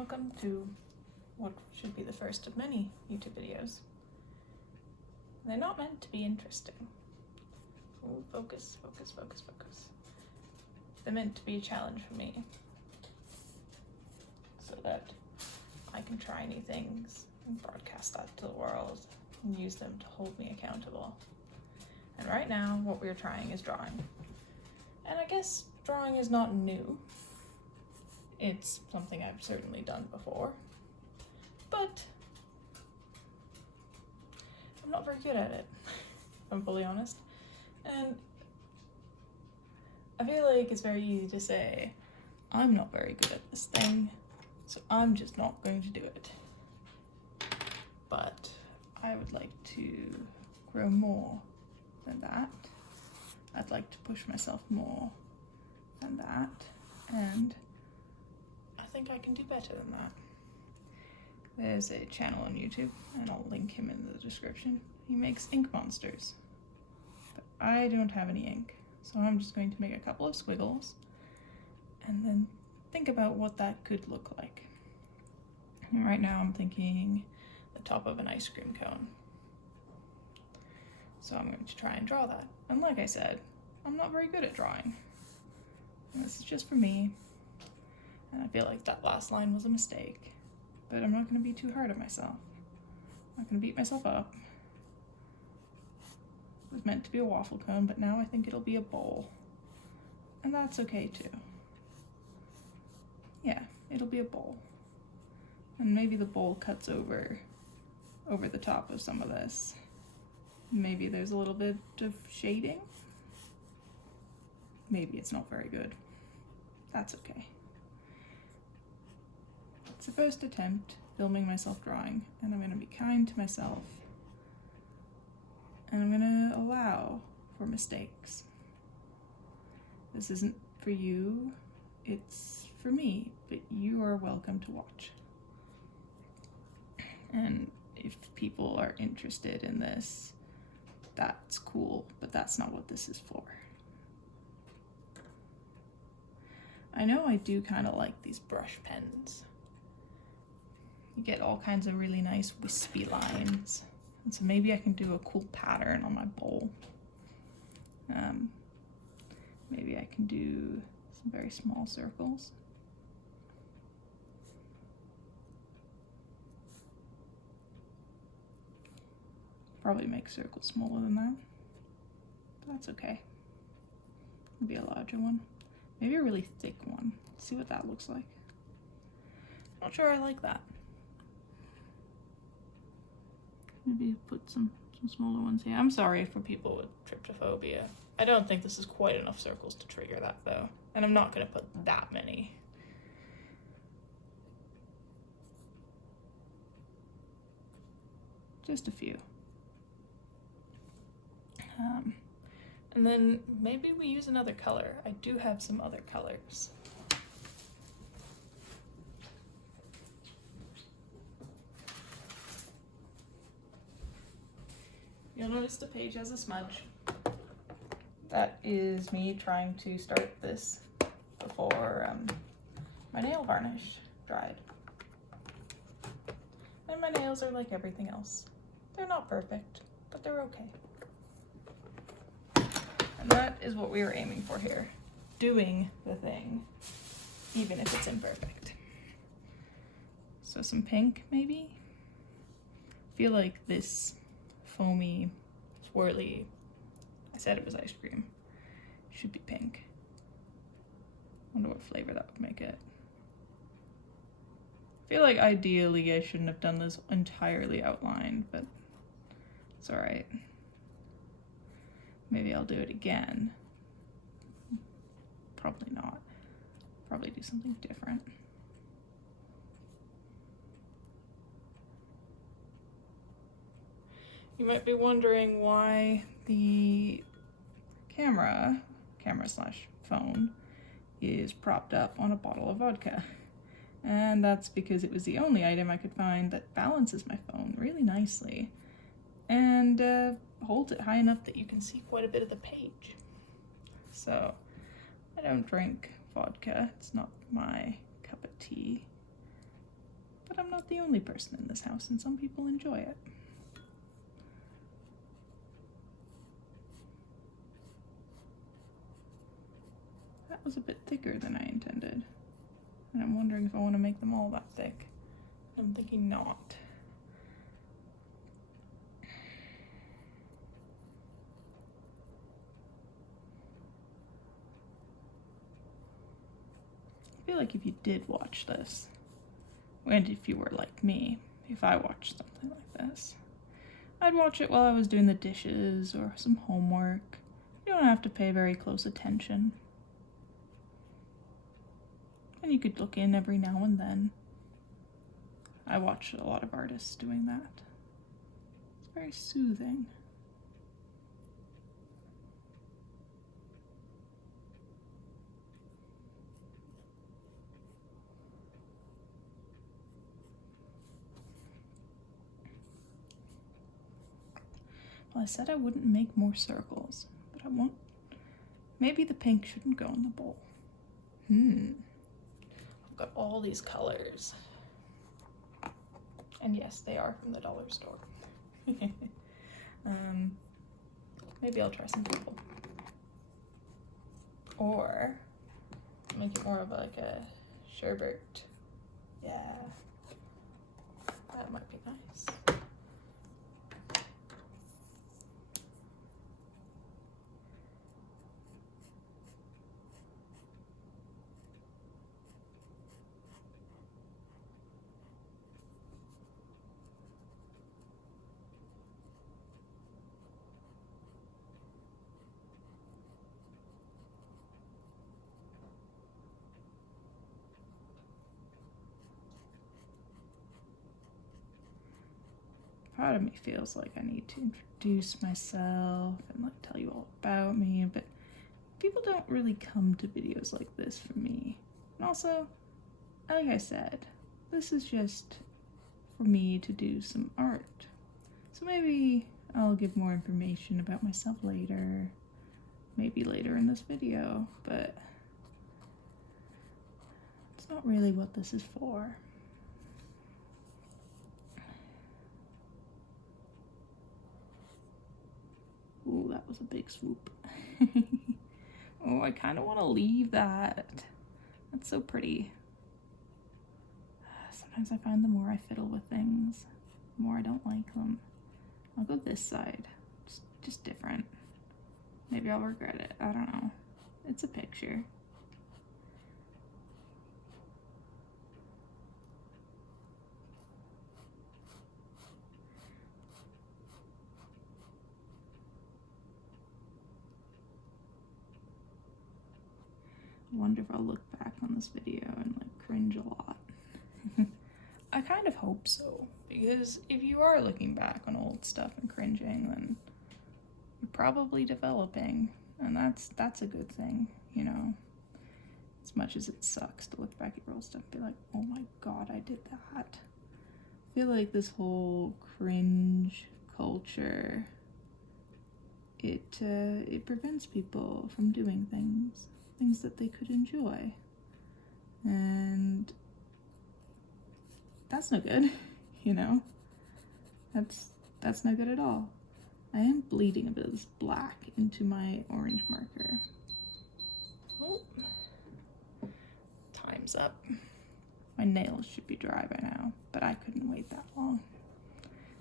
Welcome to what should be the first of many YouTube videos. They're not meant to be interesting. Ooh, focus. They're meant to be a challenge for me, so that I can try new things and broadcast that to the world and use them to hold me accountable. And right now, what we're trying is drawing. And I guess drawing is not new. It's something I've certainly done before, but I'm not very good at it, if I'm fully honest. And I feel like it's very easy to say, I'm not very good at this thing, so I'm just not going to do it. But I would like to grow more than that. I'd like to push myself more than that, and I think I can do better than that. There's a channel on YouTube, and I'll link him in the description. He makes ink monsters, but I don't have any ink, so I'm just going to make a couple of squiggles and then think about what that could look like. And right now I'm thinking the top of an ice cream cone. So I'm going to try and draw that. And like I said, I'm not very good at drawing. And this is just for me. And I feel like that last line was a mistake. But I'm not going to be too hard on myself. I'm not going to beat myself up. It was meant to be a waffle cone, but now I think it'll be a bowl. And that's okay too. Yeah, it'll be a bowl. And maybe the bowl cuts over the top of some of this. Maybe there's a little bit of shading. Maybe it's not very good. That's okay. It's the first attempt filming myself drawing, and I'm going to be kind to myself. And I'm going to allow for mistakes. This isn't for you, it's for me, but you are welcome to watch. And if people are interested in this, that's cool, but that's not what this is for. I know I do kind of like these brush pens. You get all kinds of really nice wispy lines. And so maybe I can do a cool pattern on my bowl. Maybe I can do some very small circles. Probably make circles smaller than that. But that's okay. Maybe a larger one. Maybe a really thick one. See what that looks like. Not sure I like that. Maybe put some smaller ones here. I'm sorry for people with tryptophobia. I don't think this is quite enough circles to trigger that though. And I'm not going to put that many. Just a few. And then maybe we use another color. I do have some other colors. You'll notice the page has a smudge. That is me trying to start this before my nail varnish dried. And my nails are like everything else. They're not perfect, but they're okay. And that is what we were aiming for here. Doing the thing, even if it's imperfect. So some pink, maybe? I feel like this foamy, swirly, I said it was ice cream, should be pink. Wonder what flavor that would make it. I feel like ideally I shouldn't have done this entirely outlined, but it's alright. Maybe I'll do it again. Probably not. Probably do something different. You might be wondering why the camera slash phone is propped up on a bottle of vodka. And that's because it was the only item I could find that balances my phone really nicely and holds it high enough that you can see quite a bit of the page. So I don't drink vodka. It's not my cup of tea. But I'm not the only person in this house, and some people enjoy it. That was a bit thicker than I intended. And I'm wondering if I want to make them all that thick. I'm thinking not. I feel like if you did watch this, and if you were like me, if I watched something like this, I'd watch it while I was doing the dishes or some homework. You don't have to pay very close attention. And you could look in every now and then. I watch a lot of artists doing that. It's very soothing. Well, I said I wouldn't make more circles, but I won't. Maybe the pink shouldn't go in the bowl. I've got all these colors. And yes, they are from the dollar store. Maybe I'll try some purple. Or make it more of like a sherbet. Yeah, that might be nice. Part of me feels like I need to introduce myself and like tell you all about me, but people don't really come to videos like this for me. And also, like I said, this is just for me to do some art. So maybe I'll give more information about myself later, maybe later in this video, but it's not really what this is for. Ooh, that was a big swoop. Oh, I kind of want to leave that. That's so pretty. Sometimes I find the more I fiddle with things, the more I don't like them. I'll go this side. It's just different. Maybe I'll regret it. I don't know. It's a picture. I wonder if I'll look back on this video and like cringe a lot. I kind of hope so, because if you are looking back on old stuff and cringing, then you're probably developing, and that's a good thing, you know. As much as it sucks to look back at your old stuff and be like, oh my god, I did that. I feel like this whole cringe culture, it prevents people from doing things that they could enjoy, and that's no good, you know. That's no good at all. I am bleeding a bit of this black into my orange marker. Oh, time's up. My nails should be dry by now, but I couldn't wait that long,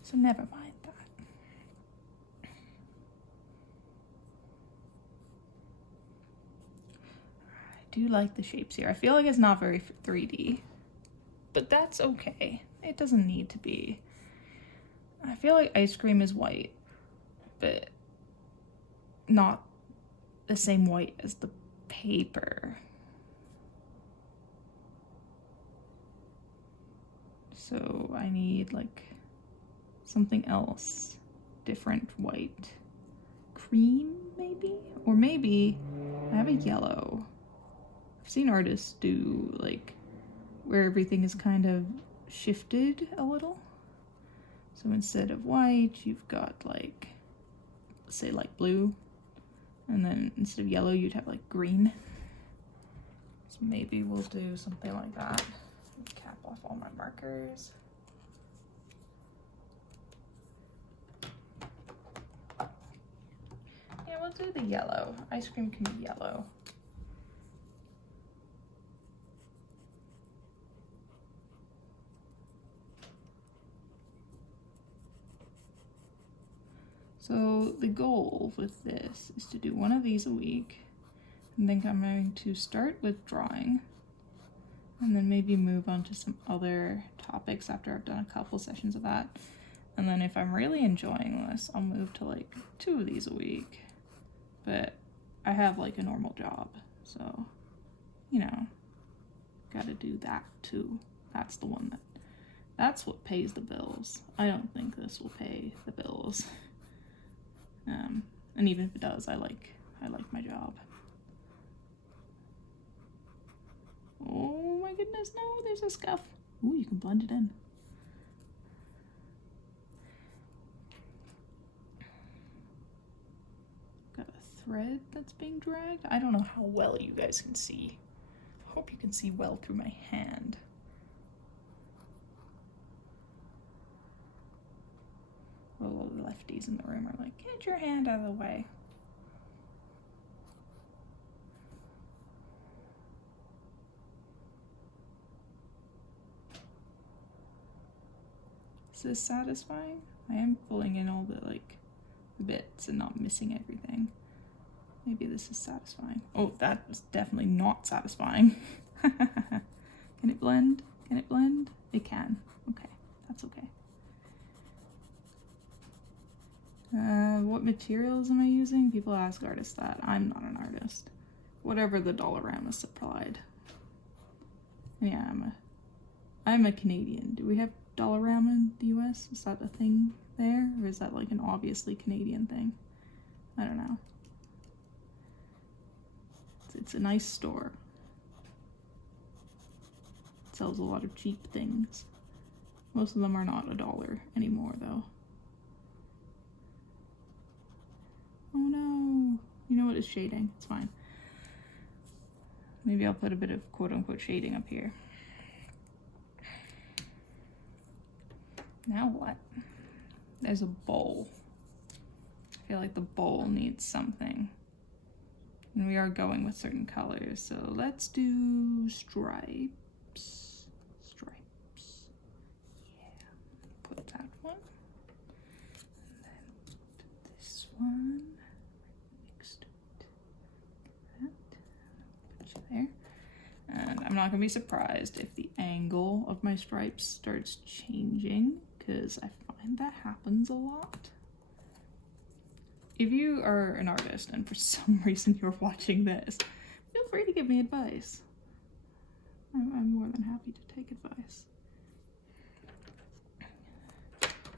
so never mind that. I do like the shapes here. I feel like it's not very 3D, but that's okay. It doesn't need to be. I feel like ice cream is white, but not the same white as the paper. So I need like something else, different white. Cream maybe? Or maybe I have a yellow. I've seen artists do like where everything is kind of shifted a little. So instead of white, you've got like, say like blue, and then instead of yellow, you'd have like green. So maybe we'll do something like that. Cap off all my markers. Yeah, we'll do the yellow. Ice cream can be yellow. So the goal with this is to do one of these a week, and then I'm going to start with drawing, and then maybe move on to some other topics after I've done a couple sessions of that. And then if I'm really enjoying this, I'll move to like 2 of these a week. But I have like a normal job, so, you know, gotta do that too. That's the one that's what pays the bills. I don't think this will pay the bills. And even if it does, I like my job. Oh my goodness, no, there's a scuff. Ooh, you can blend it in. Got a thread that's being dragged. I don't know how well you guys can see. I hope you can see well through my hand. All the lefties in the room are like, get your hand out of the way. Is this satisfying? I am pulling in all the like bits and not missing everything. Maybe this is satisfying. Oh, that is definitely not satisfying. Can it blend? Can it blend? It can. Okay, that's okay. What materials am I using? People ask artists that. I'm not an artist. Whatever the Dollarama supplied. Yeah, I'm a Canadian. Do we have Dollarama in the US? Is that a thing there? Or is that like an obviously Canadian thing? I don't know. It's a nice store. It sells a lot of cheap things. Most of them are not $1 anymore though. Oh no. You know what, it's shading. It's fine. Maybe I'll put a bit of quote-unquote shading up here. Now what? There's a bowl. I feel like the bowl needs something. And we are going with certain colors, so let's do stripes. Stripes. Yeah. Put that one. And then put this one next to it. That. Put you there. And I'm not going to be surprised if the angle of my stripes starts changing, because I find that happens a lot. If you are an artist and for some reason you're watching this, feel free to give me advice. I'm more than happy to take advice.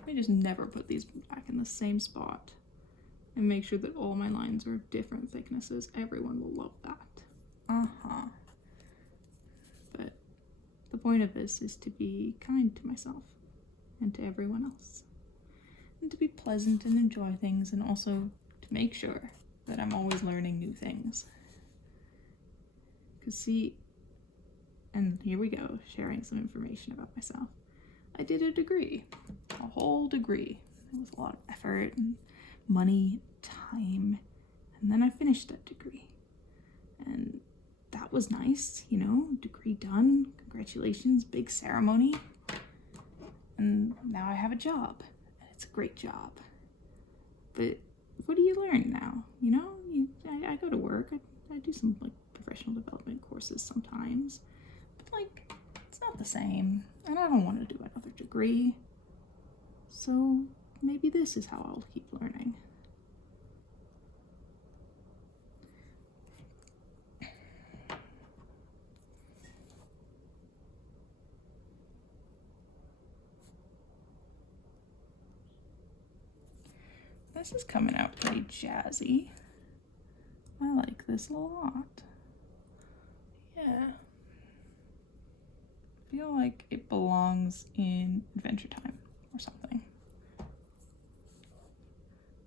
I just never put these back in the same spot and make sure that all my lines are different thicknesses. Everyone will love that. But the point of this is to be kind to myself and to everyone else. And to be pleasant and enjoy things, and also to make sure that I'm always learning new things. Because see, and here we go, sharing some information about myself. I did a degree, a whole degree. It was a lot of effort and money, time, and then I finished that degree. And that was nice, you know, degree done, congratulations, big ceremony. And now I have a job. It's a great job. But what do you learn now? You know, I go to work, I do some like professional development courses sometimes, but like it's not the same, and I don't want to do another degree. So maybe this is how I'll keep learning. This is coming out pretty jazzy. I like this a lot. Yeah. I feel like it belongs in Adventure Time or something.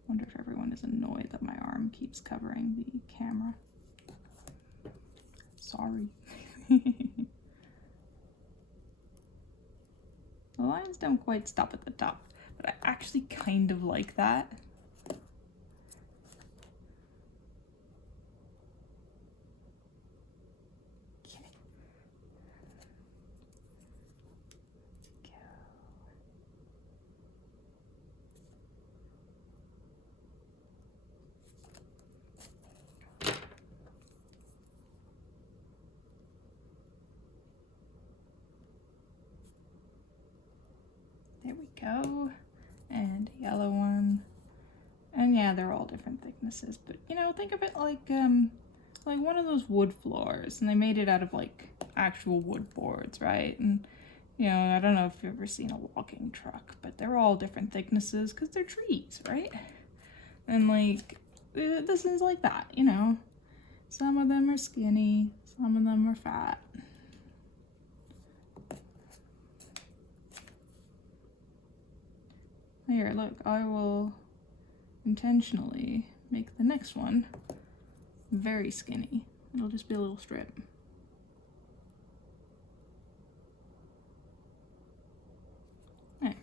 Wonder if everyone is annoyed that my arm keeps covering the camera. Sorry. The lines don't quite stop at the top, but I actually kind of like that. There we go. And a yellow one. And yeah, they're all different thicknesses, but you know, think of it like one of those wood floors, and they made it out of like actual wood boards, right? And you know, I don't know if you've ever seen a logging truck, but they're all different thicknesses because they're trees, right? And like, this is like that, you know? Some of them are skinny, some of them are fat. Here, look, I will intentionally make the next one very skinny. It'll just be a little strip. There.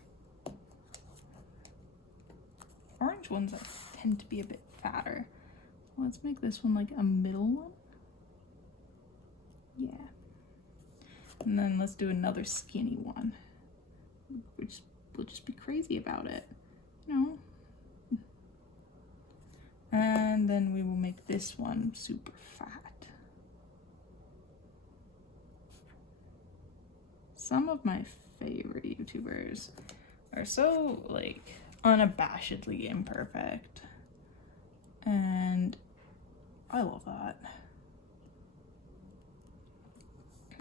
Orange ones tend to be a bit fatter. Let's make this one like a middle one. Yeah. And then let's do another skinny one, which we'll just be crazy about it, you know? And then we will make this one super fat. Some of my favorite YouTubers are so like unabashedly imperfect, and I love that.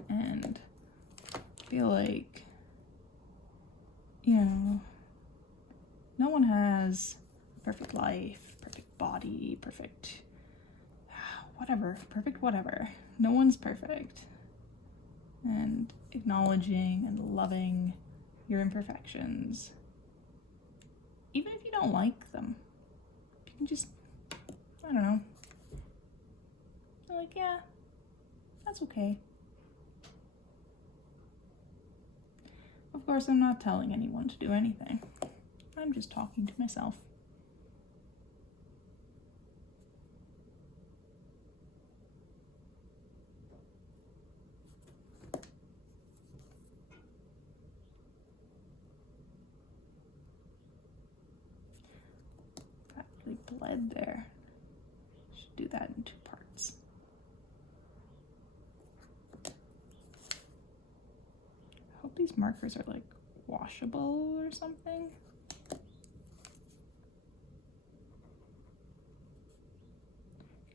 And I feel like, you know, no one has a perfect life, perfect body, perfect whatever. No one's perfect. And acknowledging and loving your imperfections, even if you don't like them, you can just, I don't know, you're like, yeah, that's okay. Of course, I'm not telling anyone to do anything. I'm just talking to myself. That really bled there. Should do that in 2 parts. I hope these markers are like washable or something.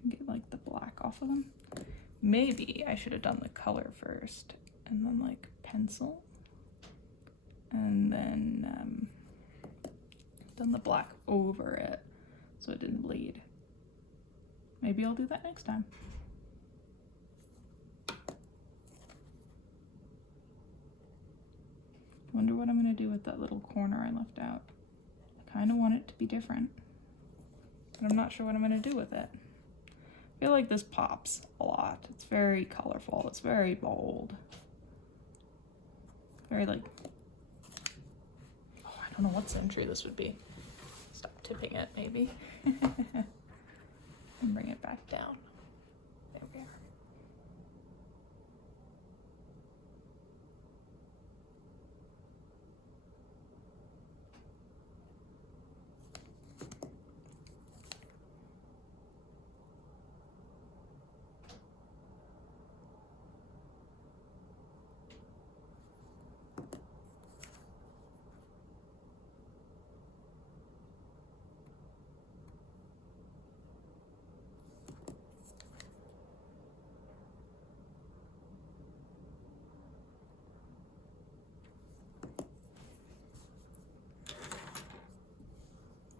Get like the black off of them. Maybe I should have done the color first and then like pencil and then done the black over it so it didn't bleed. Maybe I'll do that next time. Wonder what I'm gonna do with that little corner I left out. I kind of want it to be different, but I'm not sure what I'm gonna do with it. I feel like this pops a lot. It's very colorful. It's very bold. Very like, oh, I don't know what century this would be. Stop tipping it, maybe. And bring it back down. There we are.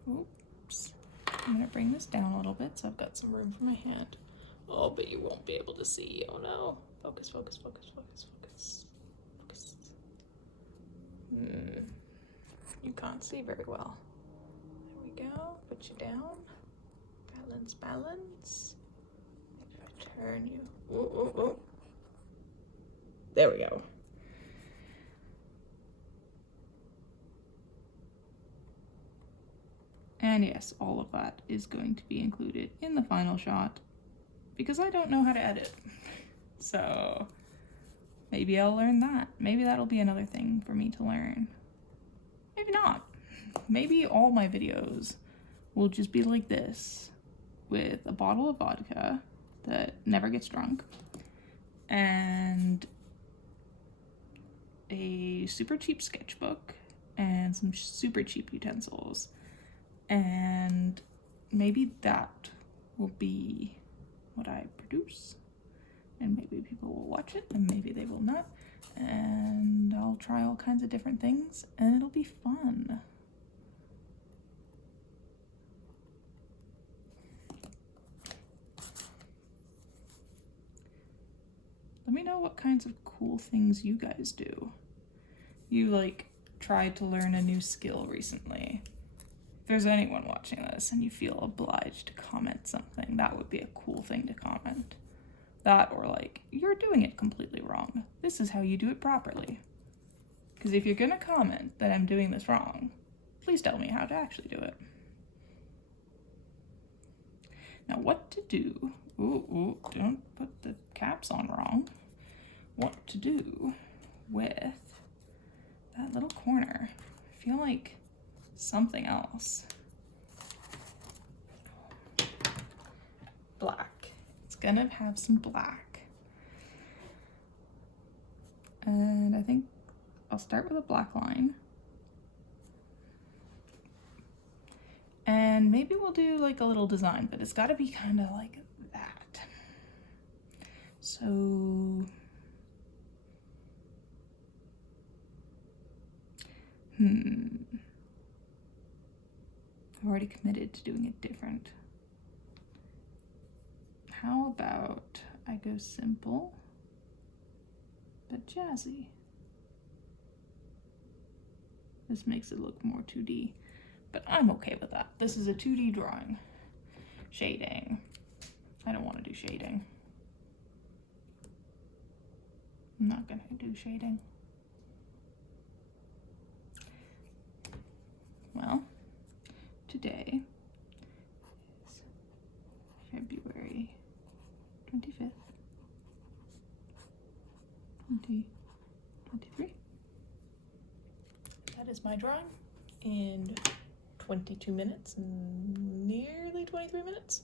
Oops. I'm gonna bring this down a little bit so I've got some room for my hand. Oh, but you won't be able to see. Oh no. Focus, focus, focus, focus, focus. Focus. You can't see very well. There we go. Put you down. Balance, balance. Maybe if I turn you. Ooh, ooh, ooh. There we go. And yes, all of that is going to be included in the final shot because I don't know how to edit. So maybe I'll learn that. Maybe that'll be another thing for me to learn. Maybe not. Maybe all my videos will just be like this, with a bottle of vodka that never gets drunk and a super cheap sketchbook and some super cheap utensils, and maybe that will be what I produce, and maybe people will watch it and maybe they will not, and I'll try all kinds of different things and it'll be fun. Let me know what kinds of cool things you guys do. You like tried to learn a new skill recently. If there's anyone watching this and you feel obliged to comment something, that would be a cool thing to comment. That, or like, you're doing it completely wrong. This is how you do it properly. Because if you're gonna comment that I'm doing this wrong, please tell me how to actually do it. Now what to do, ooh, don't put the caps on wrong. What to do with that little corner. I feel like something else. Black. It's gonna have some black. And I think I'll start with a black line. And maybe we'll do like a little design, but it's gotta be kind of like that. So, I've already committed to doing it different. How about I go simple, but jazzy? This makes it look more 2D, but I'm okay with that. This is a 2D drawing. Shading. I don't want to do shading. I'm not gonna do shading. Well, today is February 25th, 2023. That is my drawing in 22 minutes, nearly 23 minutes.